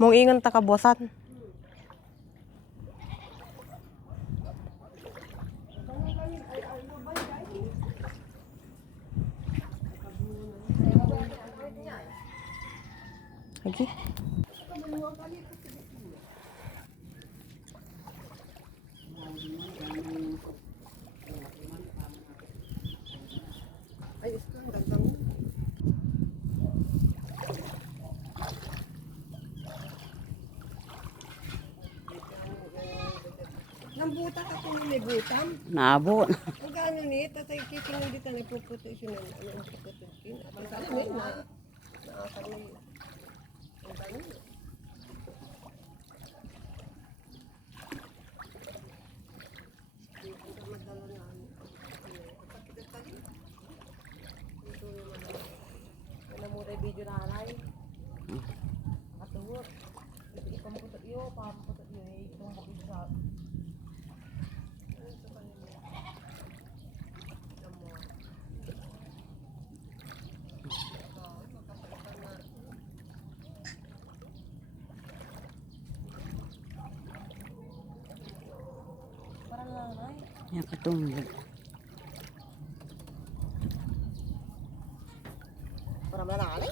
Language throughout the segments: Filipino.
Mong ingon ta kabosan. Lagi. Ay, isang gandang. Nang buta ka kung may butam. Naabot. Ang gano'n ni, tatay kiting hindi tayo puputusin ng ano ang puputusin. Ang gano'n na nakakami. Ang gano'n. Video na alay. Katuwot. Ito ikamputot iyo, pamputot iyo, itong isa. Yan katumbog. Para malali.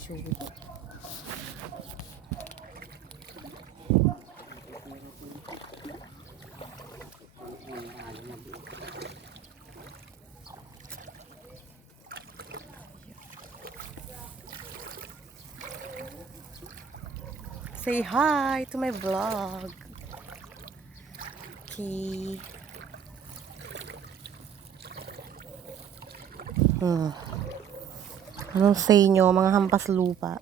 Sure. Say hi to my vlog. Okay. Anong say nyo, mga hampas lupa?